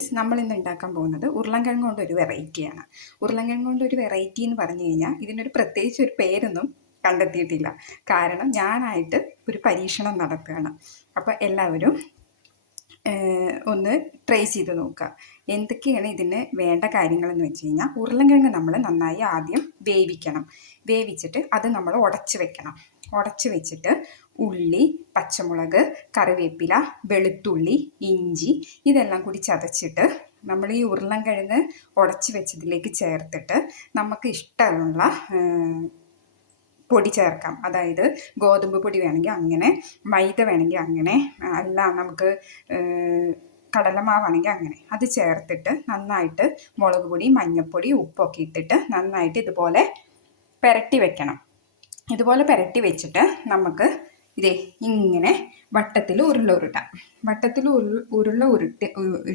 നമ്മൾ ഇന്ന് ഉണ്ടാക്കാൻ പോകുന്നത് ഉരുളൻകിഴങ്ങ് കൊണ്ട് ഒരു വെറൈറ്റിയാണ്. ഉരുളൻകിഴങ്ങ് കൊണ്ട് ഒരു വെറൈറ്റി എന്ന് പറഞ്ഞു കഴിഞ്ഞാൽ ഇതിനൊരു പ്രത്യേകിച്ച് ഒരു പേരൊന്നും കണ്ടെത്തിയിട്ടില്ല. കാരണം ഞാനായിട്ട് ഒരു പരീക്ഷണം നടത്തുകയാണ്. അപ്പോൾ എല്ലാവരും ഒന്ന് ട്രൈ ചെയ്ത് നോക്കുക. എന്തൊക്കെയാണ് ഇതിന് വേണ്ട കാര്യങ്ങളെന്ന് വെച്ച് കഴിഞ്ഞാൽ, ഉരുളൻകിഴങ്ങ് നമ്മൾ നന്നായി ആദ്യം വേവിക്കണം. വേവിച്ചിട്ട് അത് നമ്മൾ ഉടച്ച് വെക്കണം. ഉടച്ച് വെച്ചിട്ട് ഉള്ളി, പച്ചമുളക്, കറിവേപ്പില, വെളുത്തുള്ളി, ഇഞ്ചി ഇതെല്ലാം കൂടി ചതച്ചിട്ട് നമ്മൾ ഈ ഉരുളൻകിഴങ്ങ് ഉടച്ച് വെച്ചതിലേക്ക് ചേർത്തിട്ട് നമുക്ക് ഇഷ്ടമുള്ള പൊടി ചേർക്കാം. അതായത് ഗോതമ്പ് പൊടി വേണമെങ്കിൽ അങ്ങനെ, മൈദ വേണമെങ്കിൽ അങ്ങനെ, അല്ല നമുക്ക് കടലമാവാണെങ്കിൽ അങ്ങനെ. അത് ചേർത്തിട്ട് നന്നായിട്ട് മുളക് പൊടി, മഞ്ഞൾപ്പൊടി, ഉപ്പൊക്കെ ഇട്ടിട്ട് നന്നായിട്ട് ഇതുപോലെ പുരട്ടി വെക്കണം. ഇതുപോലെ പുരട്ടി വെച്ചിട്ട് നമുക്ക് ഇതേ ഇങ്ങനെ വട്ടത്തിൽ ഉരുള ഉരുട്ടാം. വട്ടത്തിൽ ഉരുള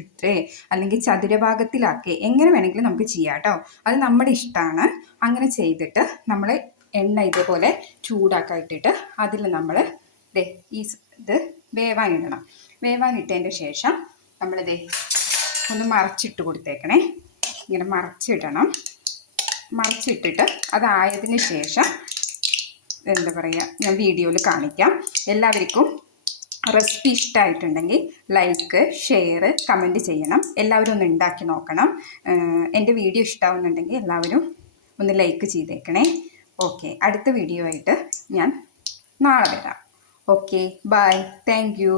ഇട്ടേ അല്ലെങ്കിൽ ചതുരഭാഗത്തിലാക്കി എങ്ങനെ വേണമെങ്കിലും നമുക്ക് ചെയ്യാം കേട്ടോ. അത് നമ്മുടെ ഇഷ്ടമാണ്. അങ്ങനെ ചെയ്തിട്ട് നമ്മൾ എണ്ണ ഇതേപോലെ ചൂടാക്കിയിട്ടിട്ട് അതിൽ നമ്മൾ ഇത് വേവാനിടണം. വേവാനിട്ടതിൻ്റെ ശേഷം നമ്മളിതേ ഒന്ന് മറച്ചിട്ട് കൊടുത്തേക്കണേ. ഇങ്ങനെ മറച്ചിടണം. മറച്ചിട്ടിട്ട് അതായതിന് ശേഷം എന്താ പറയുക, ഞാൻ വീഡിയോയിൽ കാണിക്കാം. എല്ലാവർക്കും റെസിപ്പി ഇഷ്ടമായിട്ടുണ്ടെങ്കിൽ ലൈക്ക്, ഷെയർ, കമൻറ്റ് ചെയ്യണം. എല്ലാവരും ഒന്ന് ഉണ്ടാക്കി നോക്കണം. എൻ്റെ വീഡിയോ ഇഷ്ടമാവുന്നുണ്ടെങ്കിൽ എല്ലാവരും ഒന്ന് ലൈക്ക് ചെയ്തേക്കണേ. ഓക്കെ, അടുത്ത വീഡിയോ ആയിട്ട് ഞാൻ നാളെ വരാം. Okay, bye, thank U.